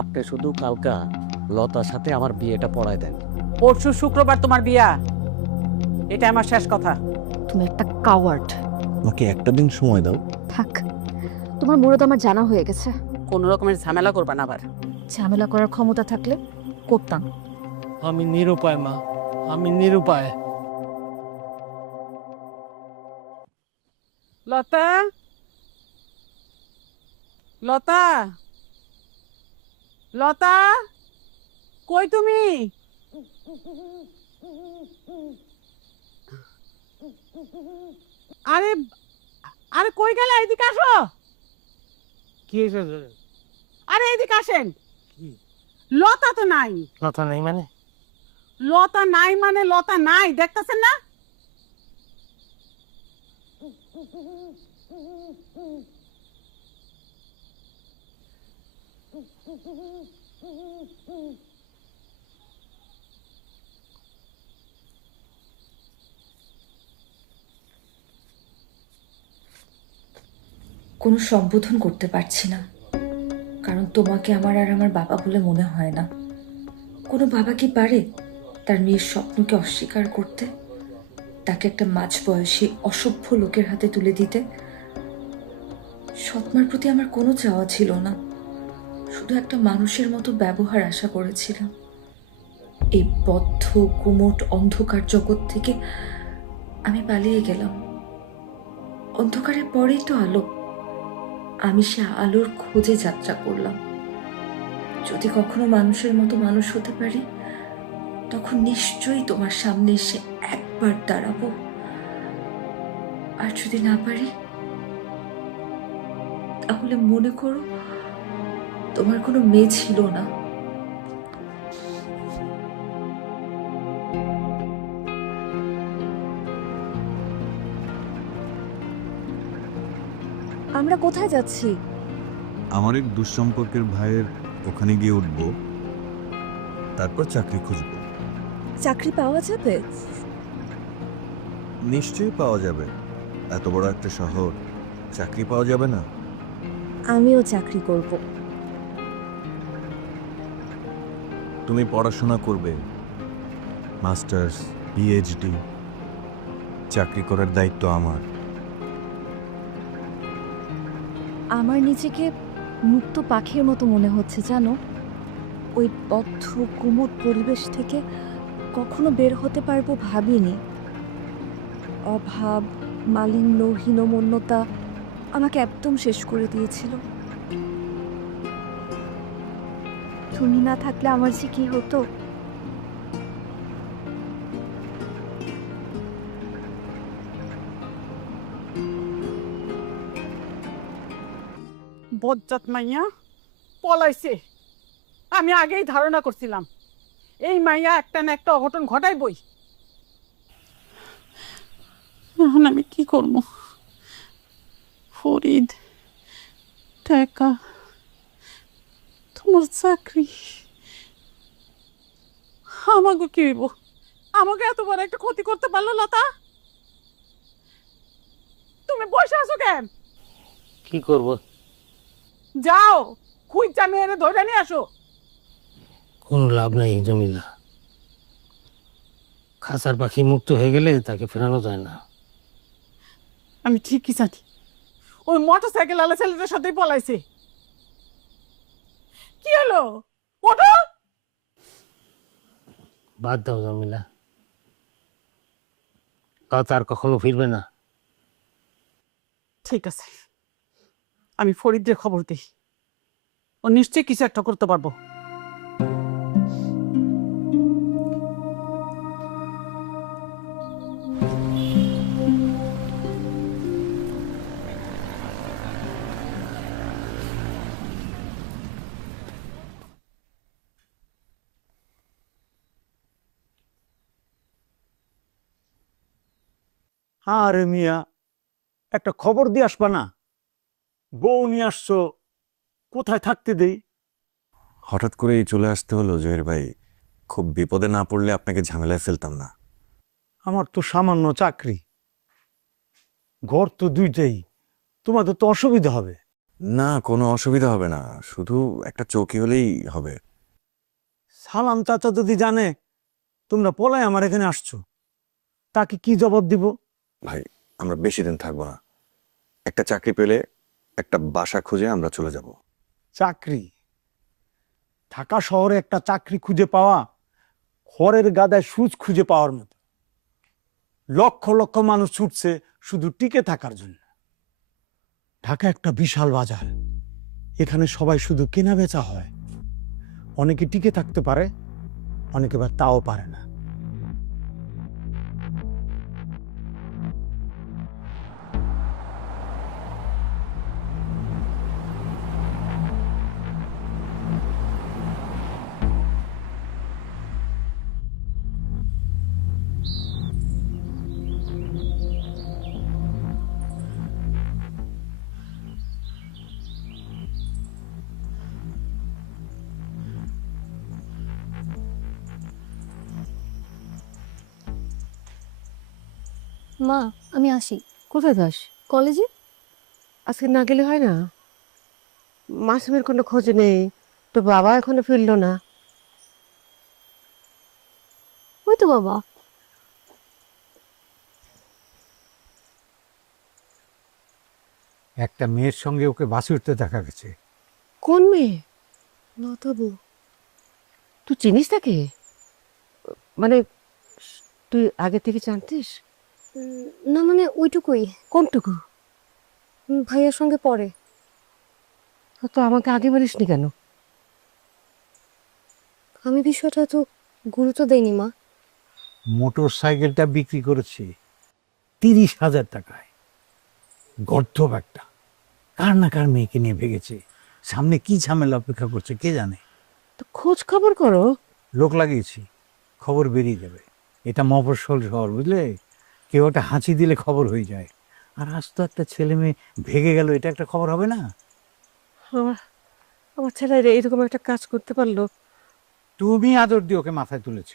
আপনি শুধু কালকা লতার সাথে আমার বিয়েটা পড়ায় দেন। পরশু শুক্রবার তোমার বিয়া, এটা আমার শেষ কথা। তুমি একটা কাওয়ার্ড। আমাকে একটা দিন সময় দাও। থাক, তোমার মুরদ আমার জানা হয়ে গেছে। কোনো রকমের ঝামেলা করবা না আবার। ঝামেলা করার ক্ষমতা থাকলে করতাম। আমি নিরুপায় মা, আমি নিরুপায়। লতা, লতা, লতা, কই তুমি? আরে আরে কই গেলে? এদিকে আসো। কি হয়েছে? আরে এদিকে আসেন। কি? লতা তো নাই। কথা নেই মানে? লতা নাই মানে লতা নাই, দেখতেছেন না? কোনো সম্বোধন করতে পারছি না, কারণ তোমাকে আমার আর আমার বাবা বলে মনে হয় না। কোনো বাবা কি পারে তার মেয়ের স্বপ্নকে অস্বীকার করতে, তাকে একটা মাঝবয়সী অসভ্য লোকের হাতে তুলে দিতে? সৎমার প্রতি আমার কোনো চাওয়া ছিল না, শুধু একটা মানুষের মতো ব্যবহার আশা করেছিলাম। এই বদ্ধ কুমোট অন্ধকার জগৎ থেকে আমি পালিয়ে গেলাম। অন্ধকারের পরেই তো আলো। আমি সে আলোর খোঁজে যাত্রা করলাম। যদি কখনো মানুষের মতো মানুষ হতে পারি, তখন নিশ্চয়ই তোমার সামনে এসে একবার দাঁড়াবো। আর যদি না পারি, তাহলে মনে করো তোমার কোনো মেয়ে ছিল না। আমরা কোথায় যাচ্ছি? আমার এক দুঃসম্পর্কের ভাইয়ের ওখানে গিয়ে উঠবো, তারপর চাকরি খুঁজবো। চাকরি পাওয়া যাবে? নিশ্চয়ই পাওয়া যাবে। এত বড় একটা শহর, চাকরি পাওয়া যাবে না? আমিও চাকরি করব। তুমি পড়াশোনা করবে, মাস্টার্স, পিএইচডি। চাকরি করার দায়িত্ব আমার। আমার নিজেকে মুক্ত পাখির মতো মনে হচ্ছে জানো। ওই বদ্ধ কুমুদ পরিবেশ থেকে কখনো বের হতে পারবো ভাবিনি। অভাব, মালিন্য, হীনমন্যতা আমাকে একদম শেষ করে দিয়েছিল। তুমি না থাকলে আমার যে কি হতো। বজ্জাত মাইয়া পলাইছে। আমি আগেই ধারণা করছিলাম এই মাইয়া একটা না একটা অঘটন ঘটাইবই। এখন আমি কি করব? ফরিদ, টাকা, তোমার চাকরি, আমাকে কি হইব? আমাকে এত বড় একটা ক্ষতি করতে পারলো লতা? তুমি বসে আছো কেন? কি করব? যাও, খুঁজা মেয়েরে ধরে নিয়ে আসো। কোনো লাভ নাই জমিলা। খাঁচার পাখি মুক্ত হয়ে গেলে তাকে ফেরানো যায় না। আমি ঠিকই জানি ওই মোটর সাইকেল আলা ছেলেটার সাথেই পলাইছে। কি হলো? ওঠো। বাদ দাও জমিলা, তাও তার কখনো ফিরবে না। ঠিক আছে, আমি ফরিদের খবর দিই, ও নিশ্চয়ই কিছু একটা করতে পারবো। আরে মিয়া, একটা খবর দিয়ে আসবা না? বউ নিয়ে আসছো, কোথায় থাকতে দেই? হঠাৎ করেই চলে আসতে হলো জহির ভাই। খুব বিপদে না পড়লে আপনাকে ঝামেলায় ফেলতাম না। আমার তো সামান্য চাকরি, ঘর তো দুইটাই, তোমাদের তো অসুবিধা হবে। না, কোনো অসুবিধা হবে না, শুধু একটা চৌকি হলেই হবে। সালাম চাচা যদি জানে তোমরা পলায় আমার এখানে আসছো, তাকে কি জবাব দিব? ভাই, আমরা বেশি দিন থাকবো না, একটা চাকরি পেলে একটা বাসা খুঁজে আমরা চলে যাব। চাকরি? ঢাকা শহরে একটা চাকরি খুঁজে পাওয়া খড়ের গাদায় সুচ খুঁজে পাওয়ার মতো। লক্ষ লক্ষ মানুষ ছুটছে শুধু টিকে থাকার জন্য। ঢাকা একটা বিশাল বাজার, এখানে সবাই শুধু কেনা বেচা হয়। অনেকে টিকে থাকতে পারে, অনেকে বা তাও পারে না। মা, আমি আসি। কোথায় যাস? কলেজে? আজকে না গেলে হয় না? মাসুমের কোনো খোঁজ নেই, তো বাবা এখনো ফিরলো না। ওই তো বাবা। একটা মেয়ের সঙ্গে ওকে বাসে উঠতে দেখা গেছে। কোন মেয়ে? লতাবু। তুই চিনিস তাকে? মানে তুই আগে থেকে জানতিস? না মানে ওইটুকুই। কোনটুকু? ভাইয়ার সঙ্গে পড়ে। তো আমাকে আগে বলিসনি কেন? আমি বিষয়টা তো গুরুত্ব দেইনি মা। মোটর সাইকেলটা বিক্রি করেছে 30,000 টাকায়। গর্ধব একটা, কার না কার মেয়েকে নিয়ে ভেগেছে। সামনে কি ঝামেলা অপেক্ষা করছে কে জানে। তো খোঁজ খবর করো। লোক লাগিয়েছি, খবর বেরিয়ে যাবে। এটা মফস্বল শহর, বুঝলে, কেউ একটা হাঁচি দিলে খবর হয়ে যায়। আর আজ তো একটা ছেলে মেয়ে ভেগে গেল, এটা একটা খবর হবে না? আমার আমার ছেলে এরকম একটা কাজ করতে পারলো। তুমি আদর দিয়ে ওকে মাথায় তুলেছ।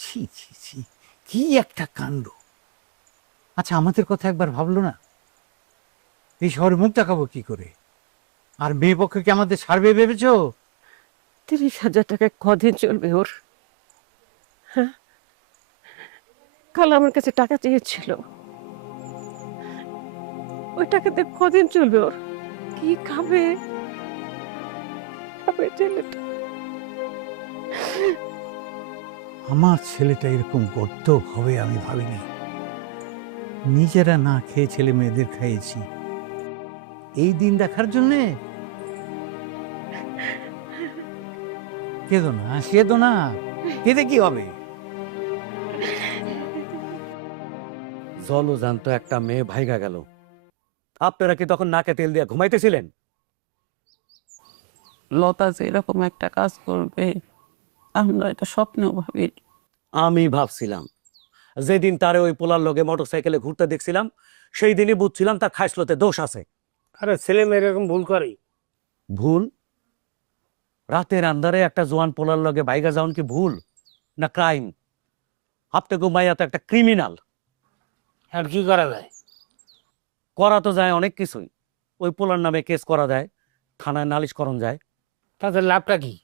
ছি ছি ছি, কি একটা কাণ্ড। আচ্ছা, আমাদের কথা একবার ভাবলো না? এই শহরে মুখ দেখাবো কি করে? আর মেয়ে পক্ষে কি আমাদের ছাড়বে ভেবেছো? 30,000 টাকায় কদিন চলবে ওর? হ্যাঁ, কাল আমার কাছে টাকা চেয়েছিল। ওই টাকাতে কদিন চলবে ওর? কি খাবে খাবে ছেলেটা? আমার ছেলেটা এরকম গর্ত হবে আমি ভাবিনি। নিজেরা না খেয়ে ছেলে মেয়েদের খাইয়েছি এই দিন দেখার জন্যে। কেঁদো না, কেঁদো না, কেঁদে কি হবে? জলও জানতো একটা মেয়ে ভাইগা গেল, আপনারা কি তখন নাকে তেল দিয়ে ঘুমাইতেছিলেন? লতা যে এরকম একটা কাজ করবে আমরা এটা স্বপ্নেও ভাবিনি। আমি ভাবছিলাম, যেদিন তারে ওই পোলার লগে মোটরসাইকেলে ঘুরতে দেখছিলাম, সেই দিনই বুঝছিলাম তার খাইসলতে দোষ আছে। আরে ছেলে মেয়ে এরকম ভুল করে? ভুল? রাতের আন্ধারে একটা জোয়ান পোলার লগে বাইগা যাওন কি ভুল না ক্রাইম? আপনি মাইয়া তো একটা ক্রিমিনাল। আর কি করা যায়? করা তো যায় অনেক কিছুই। ওই পোলার নামে কেস করা যায়, থানায় নালিশ করণ যায়। তাদের লাভটা কি?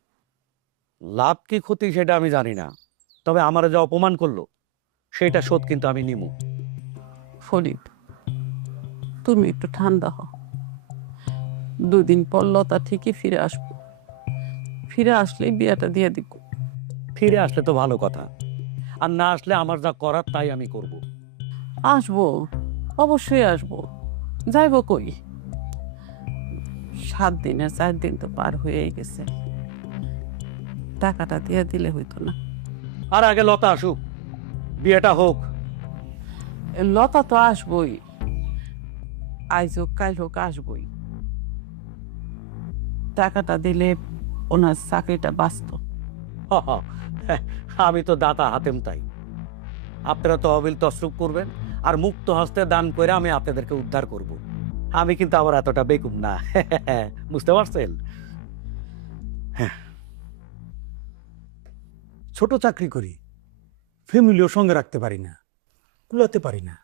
লাভ কি ক্ষতি সেটা আমি জানি না, তবে আমার যা অপমান করলো সেটা শোধ কিন্তু আমি নিমু। ফরিদ, তুমি একটু ঠান্ডা হও। 2 দিন পর লতা ঠিকই ফিরে আসবো। ফিরে আসলেই বিয়েটা দিয়ে দিব। ফিরে আসলে তো ভালো কথা, আর না আসলে আমার যা করার তাই আমি করব। আসবো, অবশ্যই আসবো। যাইব কই? 7 দিনের 4 দিন তো পার হয়েই গেছে। টাকাটা দিয়ে দিলে হইতো না? আর আগে লতা আসুক, বিয়েটা হোক। লতা তো আসবই, আজ হোক কাল হোক আসবই। টাকাটা দিলে ওনার চাকরিটা বাঁচত। আমি তো দাতা হাতেম, তাই আপনারা তহবিল তসরুপ করবেন আর মুক্ত হস্তে দান করে আমি আপনাদেরকে উদ্ধার করব। আমি কিন্তু আবার এতটা বেকুম না। বুঝতে পারছেন? ছোট চাকরি করি, ফ্যামিলিও সঙ্গে রাখতে পারি না, কুলাতে পারি না।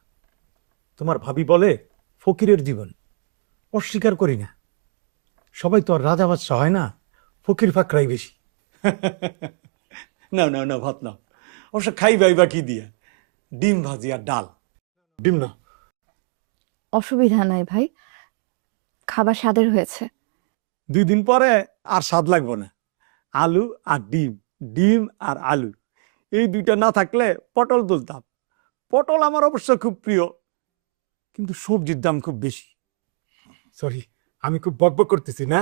তোমার ভাবি বলে ফকিরের জীবন, অস্বীকার করি না। সবাই তো আর রাজা বাদশাহ হয় না, ফকির ফাকরাই বেশি। না না না, ভাত না, অবশ্য খাইবাই বা কি দিয়া, ডিম ভাজি আর ডাল। ডিম না। অসুবিধা নাই ভাই, খাবার স্বাদের হয়েছে। 2 দিন পরে আর স্বাদ লাগবো না। আলু আর ডিম, ডিম আর আলু, এই দুইটা না থাকলে পটল তুলতাম। পটল আমার অবশ্য খুব প্রিয়, কিন্তু সবজির দাম খুব বেশি। সরি, আমি খুব বকবক করতেছি না?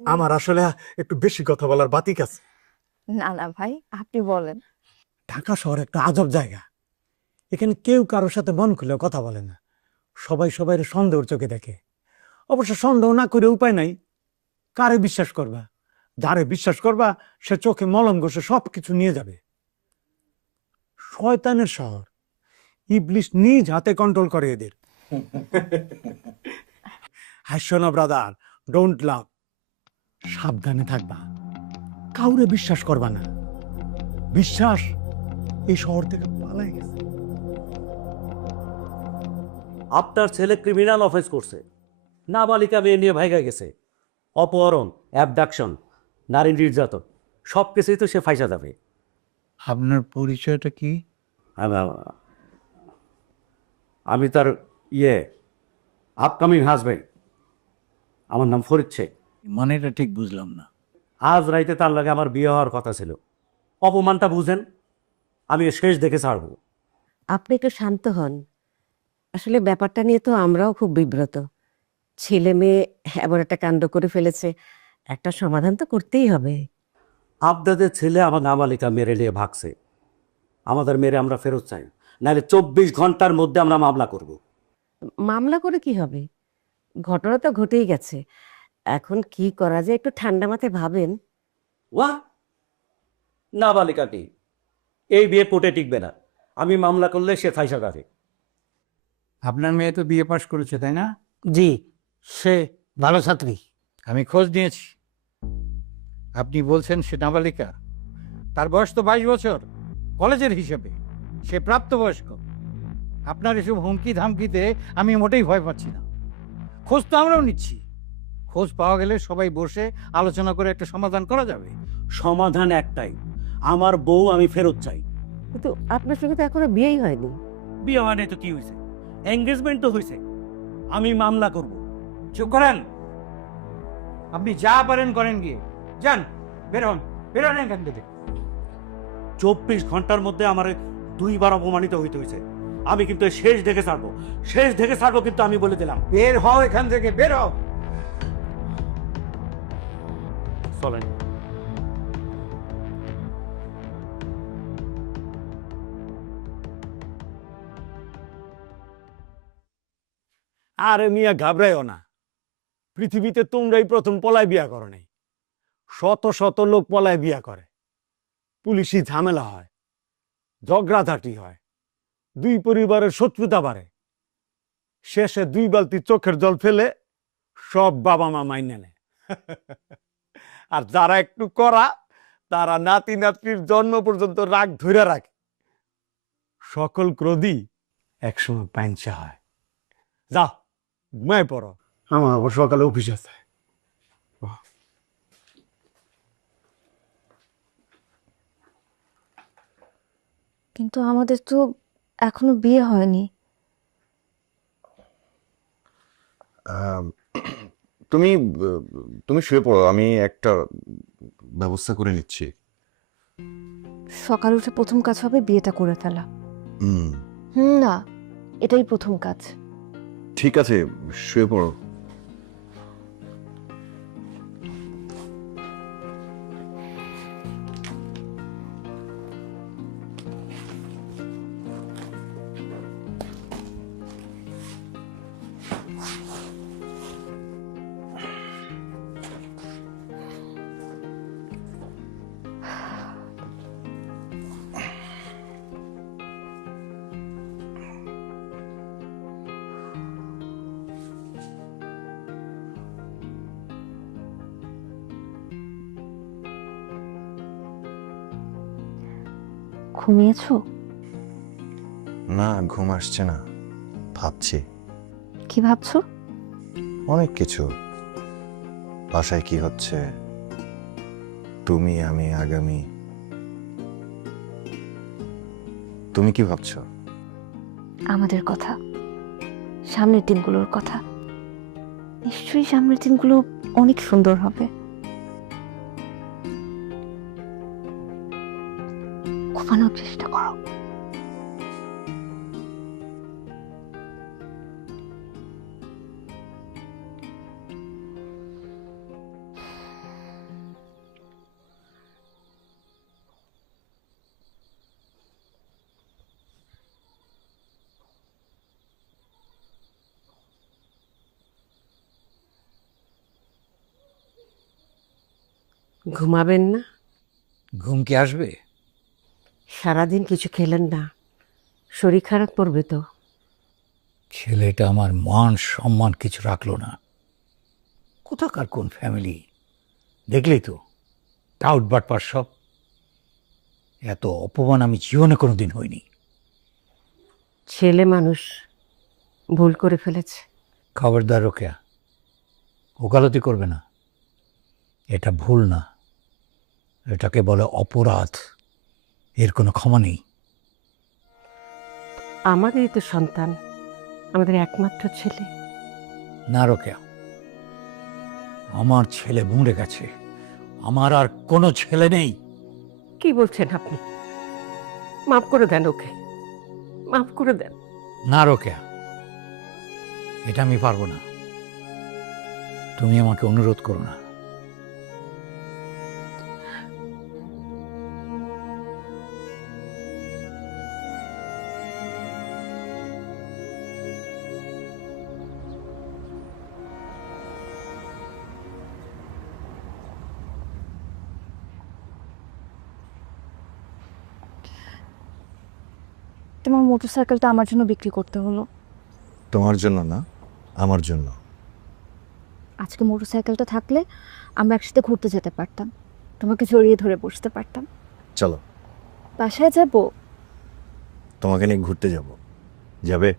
আমার আসলে একটু বেশি কথা বলার বাতিক আছে। না না ভাই, আপনি বলেন। ঢাকা শহর একটা আজব জায়গা। এখানে কেউ কারোর সাথে মন খুলে কথা বলে না, সবাই সবাই সন্দেহের চোখে দেখে। অবশ্য সন্দেহ না করে উপায় নাই, কারে বিশ্বাস করবা? যারে বিশ্বাস করবা সে চোখে মলম ঘষে সবকিছু নিয়ে যাবে। শয়তানের শহর, ইবলিশ নিজ হাতে কন্ট্রোল করে এদের। হাসো না ব্রাদার, ডোন্ট লাভ। সাবধানে থাকবা, কাউরে বিশ্বাস করবা না। বিশ্বাস এই শহর থেকে পালাই গেছে। আপনার ছেলে ক্রিমিনাল অফেন্স করছে, নাবালিকা মেয়ে নিয়ে ভাইগা গেছে, অপহরণ, অ্যাবডাকশন, নারী নির্যাতন, সব কিছুই তো সে ফাইসা যাবে। আপনার পরিচয়টা কি? আমি তার আপকামিং হাজব্যান্ড। আমার নাম ফরিদ শেখ। মানেটা ঠিক বুঝলাম না। আজ রাইতে তার লাগে আমার বিয়ে হওয়ার কথা ছিল। অপমানটা বুঝেন, আমি শেষ দেখে ছাড়বো। আপনি একটু শান্ত হন। আসলে ব্যাপারটা নিয়ে তো আমরাও খুব বিব্রত। ছেলে মেয়ে এমন একটা কাণ্ড করে ফেলেছে, একটা সমাধান তো করতেই হবে। আপনাদের ছেলে আমার নাবালিকা মেরে নিয়ে ভাগছে, আমাদের মেরে আমরা ফেরত চাই, নাহলে 24 ঘন্টার মধ্যে আমরা মামলা করব। মামলা করে কি হবে? ঘটনা তো ঘটেই গেছে। এখন কি করা যায় একটু ঠান্ডা মাথায় ভাবেন। ওয়া, নাবালিকাটি এই বিয়ে কোর্টে টিকবে না। আমি মামলা করলে সে ফাইসা যাবে। আপনার মেয়ে তো বিএ পাশ করেছে, তাই না? জি, সে ভালো ছাত্রী। আমি খোঁজ নিয়েছি। আপনি বলছেন সে নাবালিকা, তার বয়স তো 22 বছর, কলেজের হিসেবে সে প্রাপ্তবয়স্ক। আপনার এসব হুমকি ধামকিতে আমি মোটেই ভয় পাচ্ছি না। খোঁজ তো আমরাও নিচ্ছি। খোঁজ পাওয়া গেলে সবাই বসে আলোচনা করে একটা সমাধান করা যাবে। সমাধান একটাই, আমার বউ আমি ফেরত চাই। কিন্তু আপনার সঙ্গে তো এখনো বিয়েই হয়নি। বিয়ে হয় নাই তো কি হয়েছে? এঙ্গেজমেন্ট তো হয়েছে। আমি মামলা করব। চুপ করেন। আপনি যা পারেন করেন, গিয়ে যান, বেরোন বেরোন এখান থেকে। 24 ঘন্টার মধ্যে আমার 2 বার অপমানিত হইতে হয়েছে। আমি কিন্তু শেষ দেখে ছাড়বো, শেষ দেখে ছাড়বো, কিন্তু আমি বলে দিলাম। বের হও এখান থেকে, বের হও। চলেন। আরে মিয়া, ঘাবড়াইও না। পৃথিবীতে তোমরাই প্রথম পলায় বিয়া করো নাই। শত শত লোক পলায় বিয়া করে, পুলিশি ঝামেলা হয়, ঝগড়াঝাটি হয়, 2 পরিবারের শত্রুতা বাড়ে, শেষে 2 বালতি চোখের জল ফেলে সব বাবা মা মাইনে নেয়। আর যারা একটু করা, তারা নাতি নাতনির জন্ম পর্যন্ত রাগ ধরে রাখে। সকল ক্রোধই একসময় পাইনসা হয়। যা, ঘুমায় পড়ো, আমার আবার সকালে অফিস আছে। কিন্তু আমাদের তো এখনো বিয়ে হয়নি। তুমি তুমি শুয়ে পড়ো, আমি একটা ব্যবস্থা করে নিচ্ছি। সকালে উঠে প্রথম কাজ হবে বিয়েটা করে ফেলা। হুম, না, এটাই প্রথম কাজ। ঠিক আছে, শুয়ে পড়ো। ঘুমিয়েছো? না, ঘুম আসছে না, ভাবছি কি ভাবছো? অনেক কিছু। বাসায় কি হচ্ছে, তুমি, আমি, আগামী, তুমি কি ভাবছো? আমাদের কথা, সামনের দিনগুলোর কথা। নিশ্চয়ই সামনের দিনগুলো অনেক সুন্দর হবে। ঘুমানোর চেষ্টা করো। ঘুমাবেন না? ঘুম কি আসবে? সারাদিন কিছু খেলেন না, শরীর খারাপ করবে তো। ছেলেটা আমার মান সম্মান কিছু রাখলো না। কোথাকার কোন ফ্যামিলি দেখলেই তো, টাউট বাটপার সব। এত অপমান আমি জীবনে কোনোদিন হইনি। ছেলে মানুষ, ভুল করে ফেলেছে। খবরদার রোকেয়া, ওকালতি করবে না। এটা ভুল না, এটাকে বলে অপরাধ। এর কোনো ক্ষমা নেই। আমাদেরই তো সন্তান, আমাদের একমাত্র ছেলে। না রোকেয়া, আমার ছেলে মরে গেছে, আমার আর কোনো ছেলে নেই। কি বলছেন আপনি? মাফ করে দেন ওকে, মাফ করে দেন। না রোকেয়া, এটা আমি পারবো না। তুমি আমাকে অনুরোধ করো না। তোমার মোটরসাইকেলটা আমার জন্য বিক্রি করতে হলো। তোমার জন্য না, আমার জন্য। আজকে মোটরসাইকেলটা থাকলে আমরা একসাথে ঘুরতে যেতে পারতাম, তোমাকে জড়িয়ে ধরে বসতে পারতাম। চলো, বাসায় যাব। তোমাকে নিয়ে ঘুরতে যাব। যাবে?